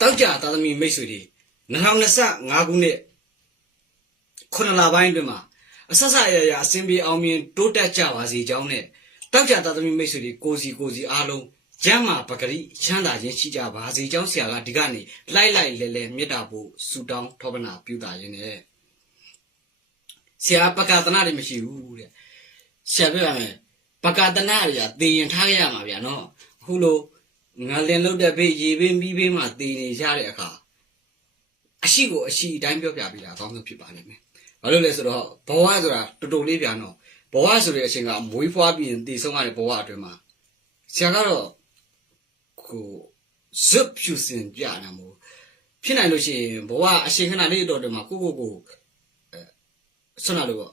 တောက်ကြသာသမီမိတ်ဆွေတွေ2025ခုနှစ်ခုနစ်လပိုင်းအတွင်းမှာအဆက်ဆက်ရရအစဉ်ပြေအောင်မြင်တိုးတက်ကြပါစေကြောင်းနဲ့တောက်ကြသာသမီမိတ်ဆွေတွေကိုစီကိုစီအားလုံးကျမ်းမာပဂရိချမ်းသာခြင်းရှိကြပါစေကြောင်းဆရာကဒီကနေ့လိုက်လိုက်လဲလဲမေတ္တာပို့ဆုတောင်းထောပနာပြုတာရင်းနဲ့ဆရာပကသနာတွေမရှိဘူးတဲ့ဆရာပြောရမယ်ပကသနာတွေကသေရင်ထားခဲ့ရမှာဗျာနော်အခုလို ငါလင်လုတ်တဲ့ဘေးရေဘေးမီးဘေးမှာသေနေကြတဲ့အခါအရှိကိုအရှိအတိုင်းပြောပြပြတာအကောင်းဆုံးဖြစ်ပါလိမ့်မယ်ဘာလို့လဲဆိုတော့ဘဝဆိုတာတော်တော်လေးပြန်တော့ဘဝဆိုတဲ့အချိန်ကမွေးဖွားပြီးရင်တည်ဆုံးရတဲ့ဘဝအတွင်းမှာဆရာကတော့ကိုဇွတ်ဖြူစင်ပြတာမို့ဖြစ်နိုင်လို့ရှိရင်ဘဝအချိန်ခဏလေးတော့တည်းမှာကိုကိုကိုအဲဆွမ်းလာလို့ပေါ့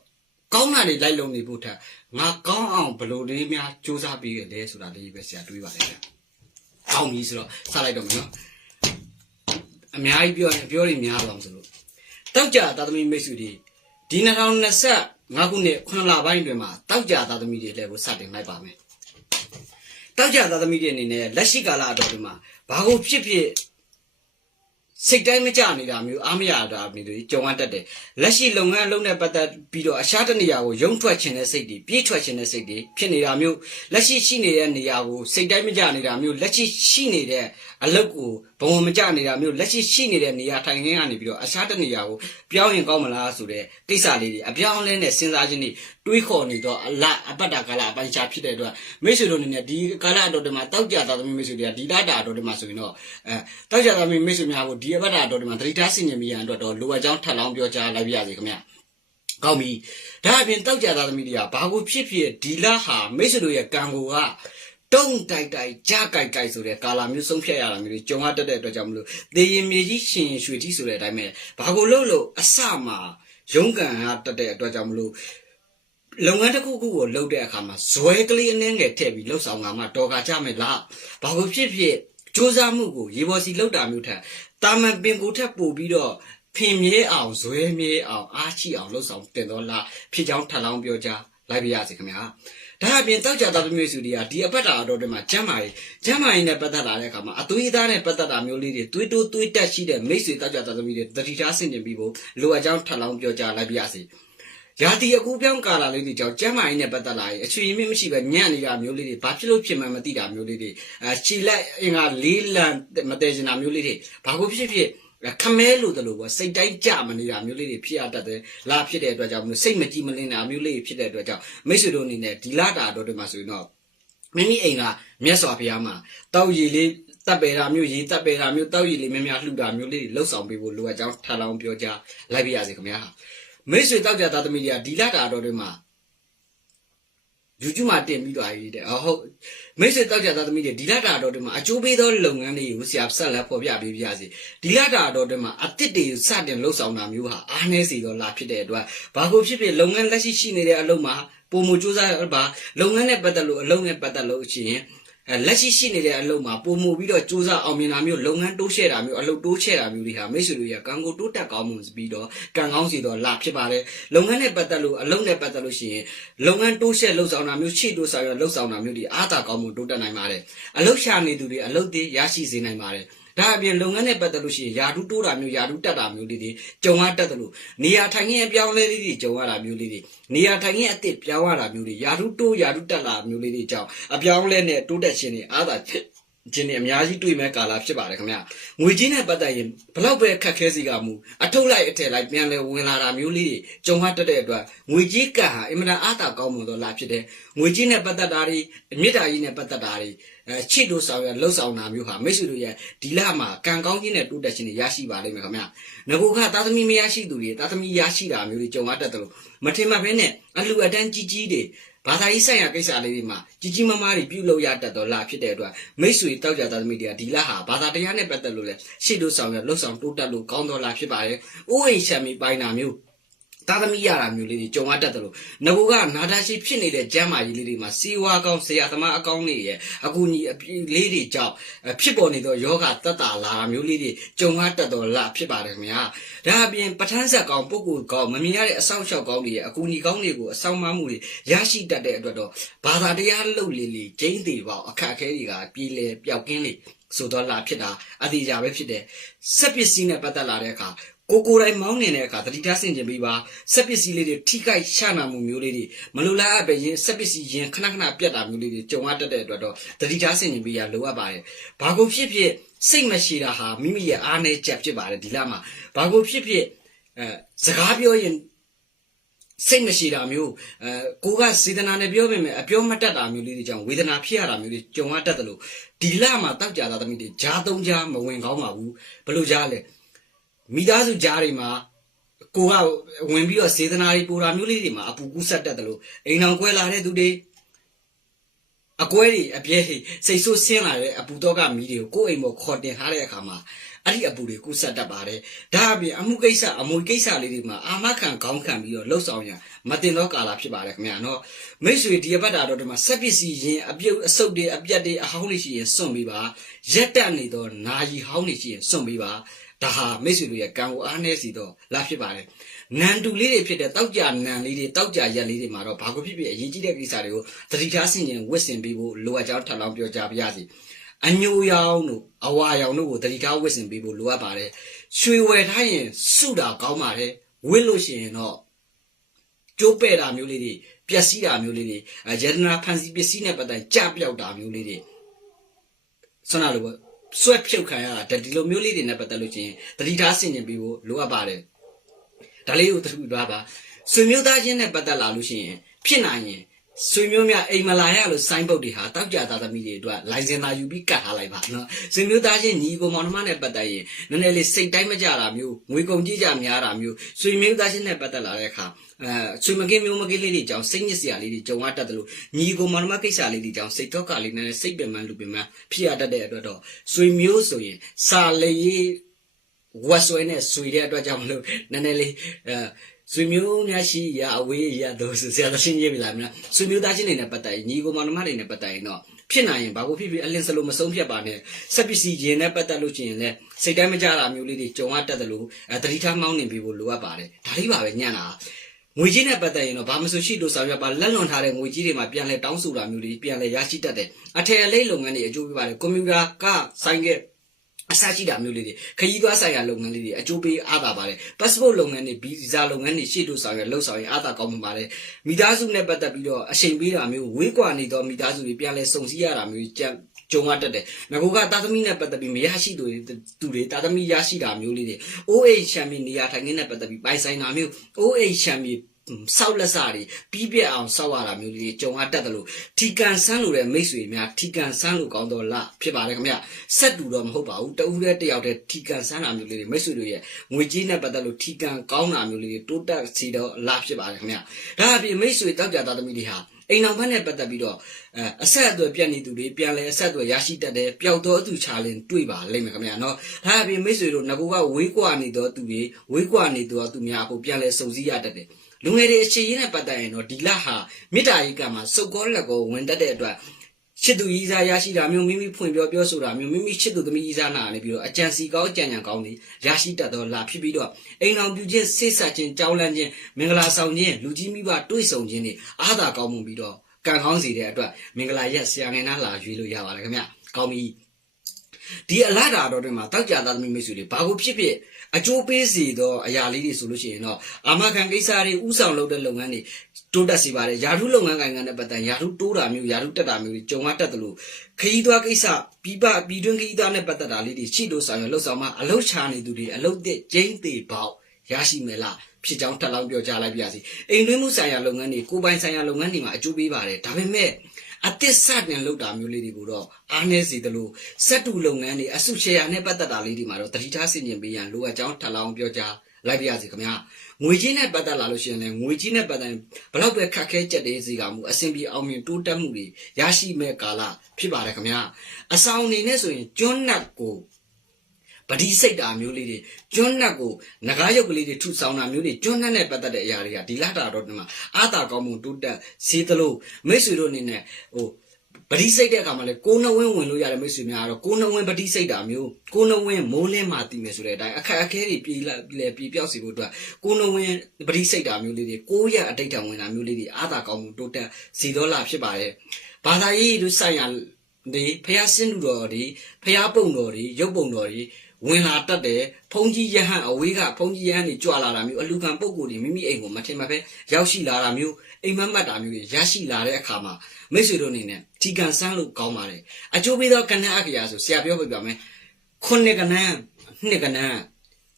ကောင်းတာတွေလိုက်လုံနေဖို့ထက်ငါကောင်းအောင်ဘယ်လိုလေးများစူးစမ်းပြီးရလဲဆိုတာလေးပဲဆရာတွေးပါတယ်ဗျ ကောင်းပြီဆိုတော့စလိုက်တော့မယ်နော်အများကြီးပြောရင်ပြောရများတော့မဆိုလို့တောက်ကြသာသမီမိတ်ဆွေတွေဒီ2025ခုနှစ်9လပိုင်းတွင်မှာတောက်ကြသာသမီတွေလည်းကိုစတင်လိုက်ပါမယ်တောက်ကြသာသမီတွေအနေနဲ့လက်ရှိကာလအတော်ဒီမှာဘာကိုဖြစ်ဖြစ် စိတ်တိုင်းမကြနေတာမျိုးအားမရတာမျိုးတွေကြုံရတတ်တယ်လက်ရှိလုပ်ငန်းအလုပ်နဲ့ပတ်သက်ပြီးတော့အခြားတစ်နေရာကိုရုံထွက်ခြင်းတဲ့စိတ်တွေပြေးထွက်ခြင်းတဲ့စိတ်တွေဖြစ်နေတာမျိုးလက်ရှိရှိနေတဲ့နေရာကိုစိတ်တိုင်းမကြနေတာမျိုးလက်ရှိရှိနေတဲ့အလုပ်ကို ဘဝမကြနေတာမျိုးလက်ရှိရှိနေတဲ့နေရာထိုင်ခင်းကနေပြီးတော့အခြားတစ်နေရာကိုပြောင်းရင်ကောင်းမလားဆိုတဲ့ကိစ္စလေးတွေအပြောင်းအလဲနဲ့စဉ်းစားခြင်းတွေတွေးခေါ်နေတော့အလအပတ်တာကာလအပိုင်းခြားဖြစ်တဲ့အတွက်မိတ်ဆွေတို့အနေနဲ့ဒီကာလအတော်တည်းမှာတောက်ကြတာသမီးမိတ်ဆွေတွေကဒီလာတာအတော်တည်းမှာဆိုရင်တော့အဲတောက်ကြသမီးမိတ်ဆွေများကိုဒီအပတ်တာအတော်တည်းမှာသတိထားဆင်ခြင်မိရန်အတွက်တော့လိုအပ်ကြောင်းထပ်လောင်းပြောကြားလိုက်ပါရစေခင်ဗျာကောင်းပြီဒါအပြင်တောက်ကြတာသမီးတွေကဘာကိုဖြစ်ဖြစ်ဒီလာဟာမိတ်ဆွေတို့ရဲ့ကံကိုက တုံးတိုက်တိုက်ကြားကြိုက်ကြိုက်ဆိုတဲ့ကာလာမျိုးဆုံးဖြတ်ရတာမျိုးတွေကြုံရတတ်တဲ့အတွက်ကြောင့်မလို့သေရင်မြေကြီးရှင်ရင်ရွှေကြီးဆိုတဲ့အတိုင်းပဲဘာကိုလို့လို့အစမှာရုံးကန်ရတတ်တဲ့အတွက်ကြောင့်မလို့လုပ်ငန်းတစ်ခုခုကိုလုပ်တဲ့အခါမှာဇွဲကလေးအနှင်းငယ်ထည့်ပြီးလှုပ်ဆောင်တာမှတော်ကကြမယ်လားဘာကိုဖြစ်ဖြစ်စူးစမ်းမှုကိုရေပေါ်စီလှုပ်တာမျိုးထက်တာမန်ပင်ကိုထက်ပို့ပြီးတော့ဖင်မြဲအောင်ဇွဲမြဲအောင်အားချီအောင်လှုပ်ဆောင်တင်တော်လားဖြစ်ကြောင်းထပ်လောင်းပြောကြားလိုက်ပါရစေခင်ဗျာ ဒါအပြင်တောက်ကြသားသမီးစုတွေကဒီအပတ်တာအတော်တွေမှာကျမ်းမာရေးကျမ်းမာရေးနဲ့ပတ်သက်လာတဲ့အခါမှာအသွေးသားနဲ့ပတ်သက်တာမျိုးလေးတွေသွေးတိုးသွေးတက်ရှိတဲ့မိတ်ဆွေတောက်ကြသားသမီးတွေတတိထားဆင်ကျင်ပြီးဖို့လိုအပ်ကြောင်းထပ်လောင်းပြောကြားလိုက်ပါရစေရာတီအကူပြောင်းကာလာလေးတွေကြောင့်ကျမ်းမာရေးနဲ့ပတ်သက်လာရင်အချွေရင်းမရှိပဲညံ့နေတာမျိုးလေးတွေဘာဖြစ်လို့ဖြစ်မှန်းမသိတာမျိုးလေးတွေအဲခြေလက်အင်္ဂါလေးလံမတည်ကျင်တာမျိုးလေးတွေဘာကိုဖြစ်ဖြစ် ခမဲလို့တလို့ပေါ့စိတ်တိုင်းကြမနေတာမျိုးလေးတွေဖြစ်ရတတ်တယ်လာဖြစ်တဲ့အတွက်ကြောင့်မလို့စိတ်မကြည်မလင်တာမျိုးလေးဖြစ်တဲ့အတွက်ကြောင့်မိတ်ဆွေတို့အနေနဲ့ဒီလာတာတော့ဒီမှာဆိုရင်တော့မိမိအိမ်ကမြတ်စွာဘုရားမှာတောက်ရည်လေးတပ်ပေတာမျိုးရေတပ်ပေတာမျိုးတောက်ရည်လေးများများလှူတာမျိုးလေးတွေလှုပ်ဆောင်ပေးဖို့လိုအပ်ကြောင်းထပ်လောင်းပြောကြားလိုက်ပါရစေခင်ဗျာမိတ်ဆွေတောက်ကြသားသမီးတွေကဒီလာတာတော့ဒီမှာ YouTube မှာတင်ပြီးသွားပြီတဲ့ဟုတ်မိတ်ဆွေတောက်ကြသားသမီးတွေဒီလာတာတော့ဒီမှာအကျိုးပေးသောလုပ်ငန်းတွေကိုဆရာဆက်လက်ဖော်ပြပေးပြစီဒီလာတာတော့ဒီမှာအတစ်တွေစတင်လှုပ်ဆောင်တာမျိုးဟာအားနည်းစီတော့လာဖြစ်တဲ့အတွက်ဘာကိုဖြစ်ဖြစ်လုပ်ငန်းလက်ရှိရှိနေတဲ့အလုပ်မှာပုံမစူးစမ်းပါလုပ်ငန်းနဲ့ပတ်သက်လို့အလုပ်နဲ့ပတ်သက်လို့ရှိရင်အဲ လက်ရှိရှိနေတဲ့အလုပ်မှာပုံမူပြီးတော့စူးစမ်းအောင်မြင်တာမျိုးလုပ်ငန်းတိုးချဲ့တာမျိုးအလုပ်တိုးချဲ့တာမျိုးတွေဟာမိတ်ဆွေတို့ရကံကိုတိုးတက်ကောင်းမှုပြီးတော့ကံကောင်းစီတော့လာဖြစ်ပါတယ်လုပ်ငန်းနဲ့ပတ်သက်လို့အလုပ်နဲ့ပတ်သက်လို့ရှိရင်လုပ်ငန်းတိုးချဲ့လှုပ်ဆောင်တာမျိုးရှိတိုးဆောင်ရလှုပ်ဆောင်တာမျိုးတွေအားသာကောင်းမှုတိုးတက်နိုင်ပါတယ်အလုပ်ရှာနေသူတွေအလုပ်တွေရရှိစေနိုင်ပါတယ် ဒါအပြင်လုပ်ငန်းနဲ့ပတ်သက်လို့ရှိရင်ယာတုတိုးတာမျိုးယာတုတက်တာမျိုးလေးတွေကြုံရတတ်တယ်လို့နေရာထိုင်ခင်းအပြောင်းလဲလေးတွေကြုံရတာမျိုးလေးတွေနေရာထိုင်ခင်းအစ်စ်ပြောင်းရတာမျိုးတွေယာတုတိုးယာတုတက်လာမျိုးလေးတွေကြောင့်အပြောင်းလဲနဲ့တိုးတက်ခြင်းတွေအားသာခြင်းတွေအများကြီးတွေ့မဲ့ကာလဖြစ်ပါတယ်ခင်ဗျငွေကြီးနဲ့ပတ်သက်ရင်ဘလောက်ပဲခက်ခဲစီကမူအထုတ်လိုက်အထက်လိုက်ပြန်လဲဝင်လာတာမျိုးလေးတွေကြုံရတတ်တဲ့အတွက်ငွေကြီးကဟာအင်မတန်အားသာကောင်းမွန်သောလာဖြစ်တယ်ငွေကြီးနဲ့ပတ်သက်တာတွေမြစ်တာကြီးနဲ့ပတ်သက်တာတွေအဲ ချစ်လို့ဆောင်ရလှုပ်ဆောင်တာမျိုးဟာမိတ်ဆွေတို့ရဲ့ဒီလမှာကံကောင်းခြင်းနဲ့တိုးတက်ခြင်းတွေရရှိပါလိမ့်မယ်ခင်ဗျငကိုကသားသမီးမရရှိသူတွေသားသမီးရရှိတာမျိုးတွေကြုံရတတ်တယ်လို့မထင်မှတ်ဘဲနဲ့အလှအတန်းကြီးကြီးတွေဘာသာရေးဆိုင်ရာကိစ္စလေးတွေမှာကြီးကြီးမားမားတွေပြုလုပ်ရတတ်တော့လာဖြစ်တဲ့အတွက်မိတ်ဆွေတောက်ကြသားသမီးတွေကဒီလဟာဘာသာတရားနဲ့ပတ်သက်လို့လဲရှေ့လို့ဆောင်ရလှုပ်ဆောင်တိုးတက်လို့ကောင်းတော်လာဖြစ်ပါတယ်။ဥအိမ်ရှမ်းမီပိုင်းတာမျိုး သားသမီးရတာမျိုးလေးတွေကြုံရတတ်တယ်လို့ငကူကနာတာရှိဖြစ်နေတဲ့ကျမ်းမာကြီးလေးတွေမှာစီဝါကောင်းဆရာသမားအကောင်းတွေရဲ့အကူကြီးအပြေးလေးတွေကြောင့်ဖြစ်ပေါ်နေသောယောဂတတ်တာလာမျိုးလေးတွေကြုံရတတ်တော့လာဖြစ်ပါတယ်ခင်ဗျာဒါအပြင်ပဋ္ဌာန်းဆက်ကောင်းပုဂ္ဂိုလ်ကောင်းမမြင်ရတဲ့အဆောင်ရှောက်ကောင်းတွေရဲ့အကူကြီးကောင်းတွေကိုအဆောင်မမှုတွေရရှိတတ်တဲ့အတွက်တော့ဘာသာတရားလှုပ်လေလေကျင်းသေးပေါ့အခက်အခဲတွေကပြေးလေပျောက်ကင်းလေဆိုတော့လာဖြစ်တာအတိအကျပဲဖြစ်တယ်စက်ပစ္စည်းနဲ့ပတ်သက်လာတဲ့အခါ ကိုကိုယ်တိုင်မောင်းနေတဲ့အခါတတိထားဆင်ခြင်ပြီးပါစက်ပစ္စည်းလေးတွေထိခိုက်ရှာနာမှုမျိုးလေးတွေမလိုလားအပ်ပဲရင်စက်ပစ္စည်းရင်ခဏခဏပြတ်တာမျိုးလေးတွေကြုံရတတ်တဲ့အတွက်တော့တတိထားဆင်ခြင်ပြီးရလိုအပ်ပါတယ်ဘာကိုဖြစ်ဖြစ်စိတ်မရှိတာဟာမိမိရဲ့အားနည်းချက်ဖြစ်ပါတယ်ဒီလမှာဘာကိုဖြစ်ဖြစ်အဲစကားပြောရင်စိတ်မရှိတာမျိုးအဲကိုကစေတနာနဲ့ပြောပေမဲ့အပြောမတတ်တာမျိုးလေးတွေကြောင့်ဝေဒနာဖြစ်ရတာမျိုးတွေကြုံရတတ်တယ်လို့ဒီလမှာတောက်ကြတာသမီးတွေဂျားသုံးကြားမဝင်ကောင်းပါဘူးဘယ်လိုကြားလဲ မိသားစုကြားတွေမှာကိုကဝင်ပြီးတော့စေတနာတွေပူတာမျိုးလေးတွေမှာအပူကူးဆက်တတ်တယ်လို့အိမ်အောင်ကွဲလာတဲ့သူတွေအကွဲတွေအပြဲတွေစိတ်ဆိုးဆင်းလာတဲ့အပူတော့ကမီးတွေကိုကိုယ့်အိမ်ပေါ်ခေါ်တင်ထားတဲ့အခါမှာအဲ့ဒီအပူတွေကူးဆက်တတ်ပါတယ်ဒါအပြင်အမှုကိစ္စအမွေကိစ္စလေးတွေမှာအာမခံခေါင်းခံပြီးတော့လှုပ်ဆောင်ရမတင်တော့ကာလာဖြစ်ပါတယ်ခင်ဗျာနော်မိတ်ဆွေဒီအပတ်တာတော့ဒီမှာဆက်ပစ္စည်းရင်အပြုတ်အဆုတ်တွေအပြတ်တွေအဟောင်းတွေရှိရင်စွန့်ပြီးပါရက်တက်နေတော့နာယီဟောင်းတွေရှိရင်စွန့်ပြီးပါ ဒါဟာမိတ်ဆွေတို့ရဲ့ကံကိုအားနည်းစီတော့လာဖြစ်ပါတယ်နန်တူလေးတွေဖြစ်တဲ့တောက်ကြနန်လေးတွေတောက်ကြရက်လေးတွေမှာတော့ဘာကိုဖြစ်ဖြစ်အရေးကြီးတဲ့ကိစ္စတွေကိုသတိထားဆင်ခြင်ဝစ်ဆင်ပြီးဖို့လိုအပ်ကြောင်းထပ်လောင်းပြောကြပါရစေအညိုရောင်တို့အဝါရောင်တို့ကိုသတိထားဝစ်ဆင်ပြီးဖို့လိုအပ်ပါတယ်ရွှေဝယ်ထားရင်စုတာကောင်းပါတယ်ဝစ်လို့ရှိရင်တော့ကျိုးပဲ့တာမျိုးလေးတွေပျက်စီးတာမျိုးလေးတွေအဲယတနာဖန်စီပစ္စည်းနဲ့ပတ်သက်ကြပြောက်တာမျိုးလေးတွေဆွမ်းနာလို့ပေါ့ ဆွဲဖြုတ်ခံရတာဒီလိုမျိုးလေးတွေနဲ့ပတ်သက်လို့ချင်းသတိထားဆင်ခြင်ပြီးဖို့လိုအပ်ပါတယ်ဒါလေးကိုသတိထားပါဆွေမျိုးသားချင်းနဲ့ပတ်သက်လာလို့ရှိရင်ဖြစ်နိုင်ရင် ဆွေမျိုးများအိမ်မလာရလို့စိုင်းပုတ်တွေဟာတောက်ကြသားသမီးတွေအတွက်လိုင်စင်သာယူပြီးကတ်ထားလိုက်ပါနော်ဆွေမျိုးသားချင်းညီကိုမောင်နှမနဲ့ပတ်သက်ရင်နည်းနည်းလေးစိတ်တိုင်းမကြတာမျိုးငွေကုန်ကြီးကြများတာမျိုးဆွေမျိုးသားချင်းနဲ့ပတ်သက်လာတဲ့အခါအဲဆွေမကင်းမျိုးမကင်းလေးတွေကြောင့်စိတ်ညစ်စရာလေးတွေကြုံရတတ်တယ်လို့ညီကိုမောင်နှမကိစ္စလေးတွေကြောင့်စိတ်တော့ကလေးနဲ့စိတ်ပင်ပန်းလူပင်ပန်းဖြစ်ရတတ်တဲ့အတွက်တော့ဆွေမျိုးဆိုရင်စာလေးဝတ်ဆွဲနဲ့ဆွေတဲ့အတွက်ကြောင့်မလို့နည်းနည်းလေးအဲ ဆွေမျိုးများရှိရအဝေးရတော့ဆရာသရှင်ရေးပြီလားမလားဆွေမျိုးသားချင်းတွေနဲ့ပတ်သက်ရင်ညီကိုမောင်နှမတွေနဲ့ပတ်သက်ရင်တော့ဖြစ်နိုင်ရင်ဘာကိုဖြစ်ဖြစ်အလင်းစလို့မဆုံးဖြတ်ပါနဲ့စက်ပစ္စည်းရင်နဲ့ပတ်သက်လို့ရှိရင်လည်းစိတ်တိုင်းမကြတာမျိုးလေးတွေကြုံရတတ်တယ်လို့အဲတတိထားမောင်းနေပြီဖို့လိုအပ်ပါတယ်ဒါလေးပါပဲညံ့တာငွေကြီးနဲ့ပတ်သက်ရင်တော့ဘာမဆိုရှိလို့ဆောင်ရွက်ပါလက်လွန်ထားတဲ့ငွေကြီးတွေမှာပြန်လဲတောင်းဆိုတာမျိုးတွေပြန်လဲရရှိတတ်တယ်အထည်အလိပ်လုပ်ငန်းတွေအကျိုးပေးပါတယ်ကွန်ပျူတာကဆိုင်က အစရှိတာမျိုးလေးတွေခရီးသွားဆိုင်ရာလုပ်ငန်းလေးတွေအကျိုးပေးအားသာပါတယ် passport လုပ်ငန်းတွေဗီဇာလုပ်ငန်းတွေရှေ့တို့ဆောင်ရွက်လှုပ်ဆောင်ရင်အားသာကောင်းမှာပါတယ်မိသားစုနဲ့ပတ်သက်ပြီးတော့အချိန်ပေးတာမျိုးဝေးကွာနေတော့မိသားစုတွေပြန်လဲစုံစည်းရတာမျိုးကြံကြုံရတတ်တယ်ငါကတာသမီနဲ့ပတ်သက်ပြီးမရရှိသူတွေသူတွေတာသမီရရှိတာမျိုးလေးတွေ OH ချန်ပီယံနေရာထိုင်ခင်းနဲ့ပတ်သက်ပြီးပိုင်ဆိုင်တာမျိုး OH ချန်ပီ ယံစောက်လက်စတွေပြီးပြက်အောင်စောက်ရတာမျိုးလေးတွေကြုံရတတ်တယ်လို့ထီကန်ဆန်းလို့တဲ့မိတ်ဆွေများထီကန်ဆန်းလို့ကောင်းတော့လားဖြစ်ပါတယ်ခင်ဗျဆက်တူတော့မဟုတ်ပါဘူးတဦးတည်းတယောက်တည်းထီကန်ဆန်းတာမျိုးလေးတွေမိတ်ဆွေတို့ရဲ့ငွေကြီးနဲ့ပတ်သက်လို့ထီကန်ကောင်းတာမျိုးလေးတွေတိုးတက်စီတော့လားဖြစ်ပါတယ်ခင်ဗျဒါအပြင်မိတ်ဆွေတောက်ကြသားသမီးတွေဟာအိမ်အောင်ဘက်နဲ့ပတ်သက်ပြီးတော့အဲအဆက်အသွယ်ပြတ်နေသူတွေပြန်လဲအဆက်အသွယ်ရရှိတတ်တယ်ပျောက်တော့အသူချလင်တွေ့ပါလိမ့်မယ်ခင်ဗျာနော်ဒါအပြင်မိတ်ဆွေတို့ငကူကဝေးကွာနေတော့သူတွေဝေးကွာနေတော့သူများအခုပြန်လဲစုံစည်းရတတ်တယ် လူငယ်တွေအခြေရင်းနဲ့ပတ်သက်ရင်တော့ဒီလဟာမေတ္တာရေးကံမှာစုပ်ကောလက်ကောဝင်တတ်တဲ့အတွက်ချစ်သူကြီးစားရရှိတာမျိုးမိမိဖွင့်ပြောပြောဆိုတာမျိုးမိမိချစ်သူသမီးကြီးစားနာနေပြီးတော့အကြံစီကောင်းအကြံဉာဏ်ကောင်းတွေရရှိတတ်တော့လာဖြစ်ပြီးတော့အိမ်အောင်ပြုခြင်းဆိတ်ဆက်ခြင်းကြောင်းလန့်ခြင်းမင်္ဂလာဆောင်ခြင်းလူကြီးမိဘတွေ့ဆုံခြင်းတွေအားသာကောင်းမှုပြီးတော့ကံကောင်းစီတဲ့အတွက်မင်္ဂလာရက်ဆရာငယ်နာလာရွေးလို့ရပါတယ်ခင်ဗျကောင်းပြီဒီအလားတာတော်တွေမှာတောက်ကြသားသမီးမိတ်ဆွေတွေဘာကိုဖြစ်ဖြစ် အကျိုးပေးစီသောအရာလေးတွေဆိုလို့ရှိရင်တော့အာမခံကိစ္စတွေဥဆောင်လုပ်တဲ့လုပ်ငန်းတွေတိုးတက်စီပါတယ်ယာထုလုပ်ငန်းကိုင်ငံနဲ့ပတ်သက်ယာထုတိုးတာမျိုးယာထုတက်တာမျိုးတွေကြုံရတတ်တယ်လို့ခရီးသွားကိစ္စပြီးပပြီးတွင်းခရီးသွားနဲ့ပတ်သက်တာလေးတွေရှိလို့ဆောင်ရလှုပ်ဆောင်မှအလုတ်ချနေသူတွေအလုတ်တဲ့ကျင်းသေးပေါက်ရရှိမယ်လားဖြစ်ကြောင်းထပ်လောင်းပြောကြားလိုက်ပါရစေအိမ်တွင်းမှုဆိုင်ရာလုပ်ငန်းတွေကိုယ်ပိုင်ဆိုင်ရာလုပ်ငန်းတွေမှာအကျိုးပေးပါတယ်ဒါပေမဲ့ အသစ်စတင်လုပ်တာမျိုးလေးတွေကိုတော့အားနည်းစေတယ်လို့စက်တူလုပ်ငန်းတွေအစုရှယ်ယာနဲ့ပတ်သက်တာလေးတွေမှာတော့တတိထားဆင်ခြင်ပေးရန်လိုအပ်ကြောင်းထပ်လောင်းပြောကြားလိုက်ပါရစေခင်ဗျာငွေကြီးနဲ့ပတ်သက်လာလို့ရှိရင်လည်းငွေကြီးနဲ့ပတ်သက်ဘလောက်ပဲခက်ခဲကြက်တဲ့စီကမှုအဆင်ပြေအောင်မြင်တိုးတက်မှုတွေရရှိမဲ့ကာလဖြစ်ပါတယ်ခင်ဗျာအဆောင်အနေနဲ့ဆိုရင်ကျွန်းနတ်ကိုပ တိစိတ်တာမျိုးလေးတွေကျွန်းနတ်ကိုငကားရုပ်ကလေးတွေထုဆောင်တာမျိုးတွေကျွန်းနတ်နဲ့ပတ်သက်တဲ့အရာတွေကဒီလာတာတော့ဒီမှာအာတာကောင်းမှုတိုးတက်စေသလိုမိတ်ဆွေတို့အနေနဲ့ဟိုပတိစိတ်တဲ့အခါမှာလေကိုနှဝင်းဝင်လို့ရတဲ့မိတ်ဆွေများကတော့ကိုနှဝင်းပတိစိတ်တာမျိုးကိုနှဝင်းမိုးလင်းမှတည်မယ်ဆိုတဲ့အတိုင်းအခက်အခဲတွေပြေးလာလေပြေပြောက်စီဖို့အတွက်ကိုနှဝင်းပတိစိတ်တာမျိုးလေးတွေကိုရအတိတ်တံဝင်တာမျိုးလေးတွေအာသာကောင်းမှုတိုးတက်စီတော်လာဖြစ်ပါတယ်ဘာသာရေးတို့ဆိုင်ရာဒီဖះစင်းလူတော်တွေဖះပုံတော်တွေရုပ်ပုံတော်တွေ ဝင်လာတတ်တယ်ဖုန်ကြီးယဟန်အဝေးကဖုန်ကြီးယဟန်တွေကြွလာတာမျိုးအလူခံပုံကိုယ်တွေမိမိအိမ်ကိုမထင်မှပဲရောက်ရှိလာတာမျိုးအိမ်မက်မက်တာမျိုးတွေရရှိလာတဲ့အခါမှာမိတ်ဆွေတို့အနေနဲ့ထီကန်ဆန်းလို့ကောင်းပါတယ်အကျိုးပေးသောကဏ္ဍအကရာဆိုဆရာပြောပြပြမယ်ခုနှစ်ကဏ္ဍနှစ်ကဏ္ဍ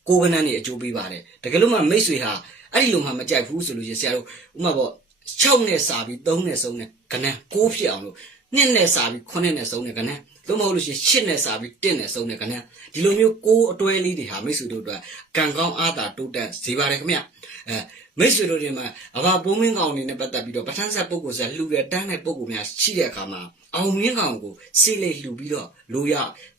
ကိုးကဏ္ဍနေအကျိုးပေးပါတယ်တကယ်လို့မှမိတ်ဆွေဟာအဲ့ဒီလိုမှမကြိုက်ဘူးဆိုလို့ရှိရင်ဆရာတို့ဥမာပေါ့6နဲ့စာပြီး3နဲ့ဆုံးနဲ့ကဏ္ဍ6ဖြစ်အောင်လို့နှစ်နဲ့စာပြီး9နဲ့ဆုံးနဲ့ကဏ္ဍ လို့မဟုတ်လို့ရှိရင်8နဲ့စာပြီး1နဲ့ဆုံးနဲ့ကဏ္ဍဒီလိုမျိုးကိုးအတွဲလေးတွေဟာမိတ်ဆွေတို့အတွက်ကံကောင်းအားသာတိုးတက်စေပါတယ်ခင်ဗျအဲမိတ်ဆွေတို့တွေမှာအဘဘုံမင်းကောင်အနေနဲ့ပတ်သက်ပြီးတော့ပဋ္ဌာန်းဆက်ပုဂ္ဂိုလ်ဆက်လှူတဲ့တန်းတဲ့ပုဂ္ဂိုလ်များရှိတဲ့အခါမှာအောင်မင်းကောင်ကိုစေးလိတ်လှူပြီးတော့လိုရ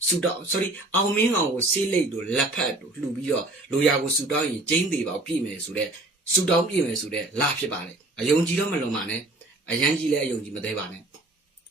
ဆူတောင်း sorry အောင်မင်းကောင်ကိုစေးလိတ်တို့လက်ဖက်တို့လှူပြီးတော့လိုရကိုဆူတောင်းရင်ကျင်းသေးပါပြည့်မယ်ဆိုတဲ့ဆူတောင်းပြည့်မယ်ဆိုတဲ့လာဖြစ်ပါတယ်အယုံကြည်တော့မလွန်ပါနဲ့အယံကြီးလည်းအယုံကြည်မသေးပါနဲ့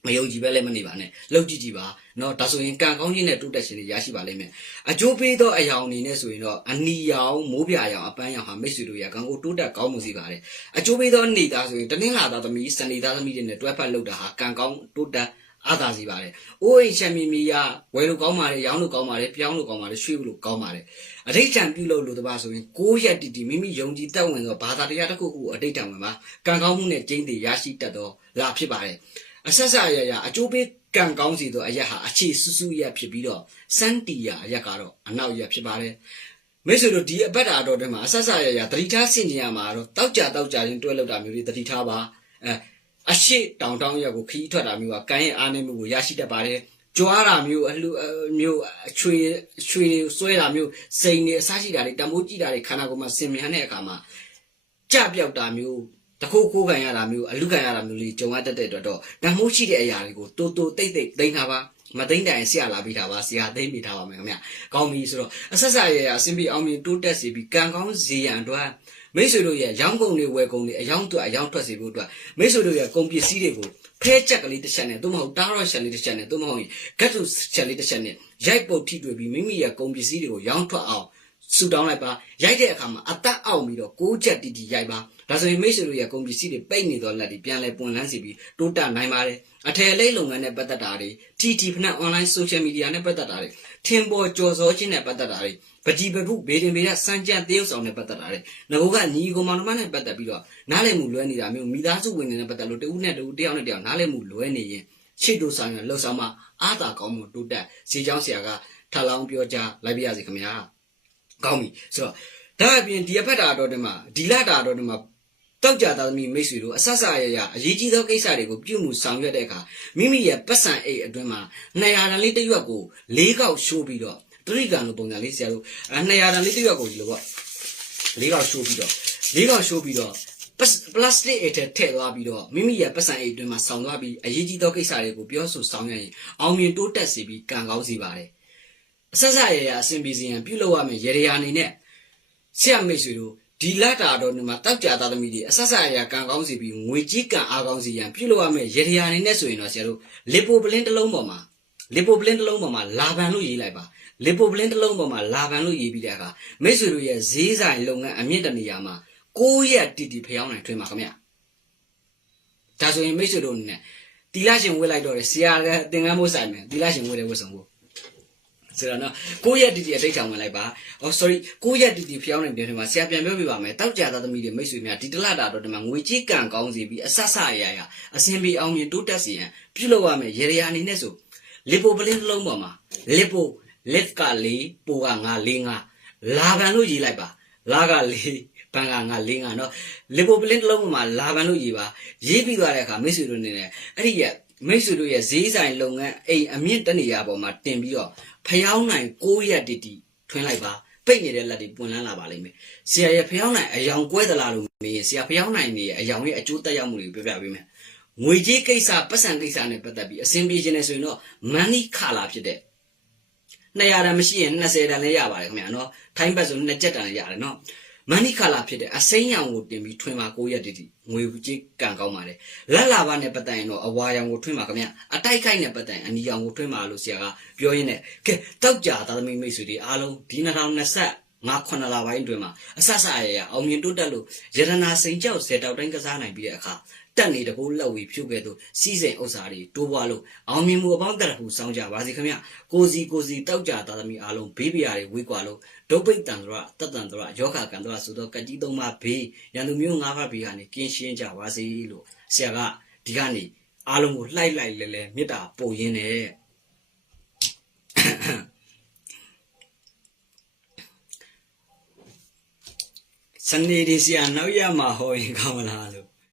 မယုံကြည်ပဲလည်းမနေပါနဲ့လောက်ကြည့်ကြည့်ပါ နော်ဒါဆိုရင်ကံကောင်းခြင်းနဲ့တိုးတက်ခြင်းတွေရရှိပါလိမ့်မယ်အကျိုးပေးသောအရာအနေနဲ့ဆိုရင်တော့အနီရောင်မိုးပြရောင်အပန်းရောင်ဟာမိတ်ဆွေတို့ရကံကိုတိုးတက်ကောင်းမှုစီပါတယ်အကျိုးပေးသောနေသားဆိုရင်တနင်္လာသားသမီးစနေသားသမီးတွေနဲ့တွဲဖက်လုပ်တာဟာကံကောင်းတိုးတက်အားသာစီပါတယ်။အိုးအိမ်ချမ်းမြေမြေရဝယ်လို့ကောင်းပါတယ်၊ရောင်းလို့ကောင်းပါတယ်၊ပြောင်းလို့ကောင်းပါတယ်၊ရွှေ့လို့ကောင်းပါတယ်။အဋိဋ္ဌံပြုလုပ်လို့တပါဆိုရင်ကိုးရက်တီတီမိမိယုံကြည်တတ်ဝင်သောဘာသာတရားတစ်ခုခုအဋိဋ္ဌံဝင်ပါ။ကံကောင်းမှုနဲ့ကျင့်တည်ရရှိတတ်သောလာဖြစ်ပါတယ်။အဆက်ဆက်အရာရာအကျိုးပေး ကံကောင်းစီသောအရက်ဟာအခြေဆူဆူရက်ဖြစ်ပြီးတော့စန်းတီယာအရက်ကတော့အနောက်ရက်ဖြစ်ပါတယ်။မိတ်ဆွေတို့ဒီအပတ်တာတော်တွေမှာအဆက်ဆက်ရရတတိထားဆင်ကြရမှာတော့တောက်ကြတောက်ကြချင်းတွဲလောက်တာမျိုးတွေတတိထားပါအဲအရှိတောင်တောင်ရက်ကိုခီးထွက်တာမျိုးကကံရဲ့အားနည်းမှုကိုရရှိတတ်ပါတယ်ကြွားတာမျိုးအလှမျိုးအချွေချွေဆွဲတာမျိုးစိန်နေအစားရှိတာတွေတမိုးကြည့်တာတွေခန္ဓာကိုယ်မှာဆင်မြန်တဲ့အခါမှာကြပြောက်တာမျိုး တခိုးခိုးခံရတာမျိုးအလူခံရတာမျိုးလေးကြုံရတတ်တဲ့အတွက်တော့တမိုးရှိတဲ့အရာတွေကိုတိုးတိုးတိတ်တိတ်သိမ်းထားပါမသိမ့်တိုင်ဆရာလာပြီးထားပါဆရာသိမ့်ပြီးထားပါမယ်ခင်ဗျကောင်းပြီဆိုတော့အဆက်ဆက်ရရအစင်ပြီးအောင်မြင်တိုးတက်စီပြီးကံကောင်းစီရန်အတွက်မိတ်ဆွေတို့ရဲ့ရောင်းကုန်တွေဝယ်ကုန်တွေအယောင်းတွေအယောင်းထွက်စီဖို့အတွက်မိတ်ဆွေတို့ရဲ့ကုန်ပစ္စည်းတွေကိုဖဲချက်ကလေးတစ်ချက်နဲ့သို့မဟုတ်တားရော့ချက်လေးတစ်ချက်နဲ့သို့မဟုတ်ဂတ်တုချက်လေးတစ်ချက်နဲ့ရိုက်ပုတ်ထိတွေ့ပြီးမိမိရဲ့ကုန်ပစ္စည်းတွေကိုရောင်းထွက်အောင် ဆူတောင်းလိုက်ပါရိုက်တဲ့အခါမှာအသက်အောက်ပြီးတော့ကိုးချက်တီတီရိုက်ပါဒါဆိုရင်မိတ်ဆွေတို့ရဲ့ကုန်ပစ္စည်းတွေပိတ်နေတော့လက်တွေပြန်လဲပွင့်လန်းစီပြီးတိုးတက်နိုင်ပါတယ်အထည်အလိပ်လုပ်ငန်းနဲ့ပတ်သက်တာတွေ TT ဖနက် online social media နဲ့ပတ်သက်တာတွေထင်ပေါ်ကြော်စောခြင်းနဲ့ပတ်သက်တာတွေပကြီးပပုဘေးတင်ဘေးရစံကြံတရုပ်ဆောင်နဲ့ပတ်သက်တာတွေငကိုကညီကိုမောင်နှမနဲ့ပတ်သက်ပြီးတော့နားလည်မှုလွဲနေတာမျိုးမိသားစုဝင်တွေနဲ့ပတ်သက်လို့တဦးနဲ့တဦးတယောက်နဲ့တယောက်နားလည်မှုလွဲနေရင်ချစ်တို့ဆောင်ရလှုပ်ဆောင်မှအားသာကောင်းမှုတိုးတက်စီချောင်းဆရာကထပ်လောင်းပြောကြားလိုက်ပြရစီခင်ဗျာ ကောင်းပြီဆိုတော့ဒါအပြင်ဒီအဖက်တာတော်တွေမှာဒီလတာတော်တွေမှာတောက်ကြသားသမီးမိတ်ဆွေတို့အဆက်ဆရရအရေးကြီးသောကိစ္စတွေကိုပြုမှုဆောင်ရွက်တဲ့အခါမိမိရဲ့ပတ်စံအိတ်အတွင်းမှာ200တန်လေးတစ်ရွက်ကို၄ကောက်ရှိုးပြီးတော့တရိကန်လိုပုံစံလေးဆရာတို့200တန်လေးတစ်ရွက်ကိုဒီလိုပေါ့၄ကောက်ရှိုးပြီးတော့၄ကောက်ရှိုးပြီးတော့ပလတ်စတစ်အိတ်ထဲထည့်သွားပြီးတော့မိမိရဲ့ပတ်စံအိတ်အတွင်းမှာဆောင်းသွားပြီးအရေးကြီးသောကိစ္စတွေကိုပြောဆိုဆောင်ရွက်ရင်အောင်မြင်တိုးတက်စေပြီးကံကောင်းစေပါတယ် အဆက်ဆက်ရရအစဉ်ပြေစီရင်ပြုလုပ်ရမယ်ရေရာအနေနဲ့ဆရာမိတ်ဆွေတို့ဒီလတာတော်ဒီမှာတောက်ကြသားသမီးတွေအဆက်ဆက်ရကံကောင်းစီပြီးငွေကြီးကံအားကောင်းစီရန်ပြုလုပ်ရမယ်ရေရာအနေနဲ့ဆိုရင်တော့ဆရာတို့လီပိုပလင်းတစ်လုံးပေါ်မှာလီပိုပလင်းတစ်လုံးပေါ်မှာလာဗန်လို့ရေးလိုက်ပါလီပိုပလင်းတစ်လုံးပေါ်မှာလာဗန်လို့ရေးပြီးတဲ့အခါမိတ်ဆွေတို့ရဲ့ဈေးဆိုင်လုပ်ငန်းအမြင့်တနေရာမှာ6ရက်တီတီဖျောင်းနိုင်ထွင်းပါခင်ဗျဒါဆိုရင်မိတ်ဆွေတို့အနေနဲ့တီလာရှင်ဝေးလိုက်တော့တယ်ဆရာကသင်္ကန်းမိုးဆိုင်မယ်တီလာရှင်ဝေးတယ်ဝတ်ဆောင်ဖို့ ဆိုတော့နော်6ရက်တီတီအတိတ်ထောင်ဝင်လိုက်ပါ။ Oh sorry 6ရက်တီတီဖျောင်းနေတယ်ဒီမှာဆရာပြန်ပြောပြပါမယ်။တောက်ကြသားသမီးတွေမိတ်ဆွေများဒီတလတာတော့ဒီမှာငွေကြီးကံကောင်းစီပြီးအဆက်ဆက်ရရအစင်ပြီးအောင်မြင်တိုးတက်စီရန်ပြုလုပ်ရမယ်ရေရအနေနဲ့ဆိုလီပိုပလင်းတစ်လုံးပေါ်မှာလီပို lift က၄ပိုက9 4 5လာဗန်လို့ရေးလိုက်ပါလာက၄ဘန်ကငါ၄ငါနော်လီပိုပလင်းတစ်လုံးပေါ်မှာလာဗန်လို့ရေးပါရေးပြီးသွားတဲ့အခါမိတ်ဆွေတို့နေနဲ့အဲ့ဒီရဲ့မိတ်ဆွေတို့ရဲ့ဈေးဆိုင်လုပ်ငန်းအိမ်အမြင့်တနေရာပေါ်မှာတင်ပြီးတော့ ဖျောင်းနိုင်6ရက်တီတီထွင်းလိုက်ပါပိတ်နေတဲ့လက်တွေပွင့်လန်းလာပါလိမ့်မယ်ဆရာရဲ့ဖျောင်းနိုင်အယောင်ကွဲသလားလို့မေးရင်ဆရာဖျောင်းနိုင်နေရဲ့အယောင်ရဲ့အကျိုးသက်ရောက်မှုတွေကိုပြောပြပေးမယ်ငွေကြေးကိစ္စပတ်စံကိစ္စနဲ့ပတ်သက်ပြီးအဆင်ပြေခြင်းနဲ့ဆိုရင်တော့ money color ဖြစ်တဲ့200တန်မရှိရင်20တန်လည်းရပါတယ်ခင်ဗျာနော်ထိုင်းဘတ်ဆို2ကြက်တန်လည်းရတယ်နော် မဏိခါလာဖြစ်တဲ့အစိမ်းရောင်ကိုတင်ပြီးထွင်ပါ9ရက်တည်းငွေကြီးကံကောင်းပါတယ်လက်လာပါနဲ့ပတ်တိုင်တော့အဝါရောင်ကိုထွင်ပါခင်ဗျအတိုက်ခိုက်နဲ့ပတ်တိုင်အနီရောင်ကိုထွင်ပါလို့ဆရာကပြောရင်းနဲ့ကဲတောက်ကြသားသမီးမိတ်ဆွေတွေအားလုံးဒီ2020ငါခုနှစ်လပိုင်းအတွင်းမှာအဆဆအရရအောင်မြင်တိုးတက်လို့ယရနာစိန်ကြောက်ဆယ်တောက်တိုင်းကစားနိုင်ပြီးတဲ့အခါ တက်နေတကူလက်ဝီဖြုတ်ခဲ့သူစီးစိမ်ဥစ္စာတွေတိုးပွားလို့အောင်မြင်မှုအပေါင်းတက်ဖို့စောင်းကြပါစီခင်ဗျကိုစီကိုစီတောက်ကြသားသမီးအားလုံးဘေးပြာတွေဝေးကွာလို့ဒုပိတ်တန်တို့တတ်တန်တို့ယောဂကံတို့ဆိုတော့ကတိသုံးပါဘေးရန်သူမျိုးငါးပါးဘေးကနေကင်းရှင်းကြပါစေလို့ဆရာကဒီကနေအားလုံးကိုလှိုက်လိုက်လဲလဲမေတ္တာပို့ရင်းနဲ့စနေဒီစီယာနောက်ရမှာဟောရင်ကောင်းမလားလို့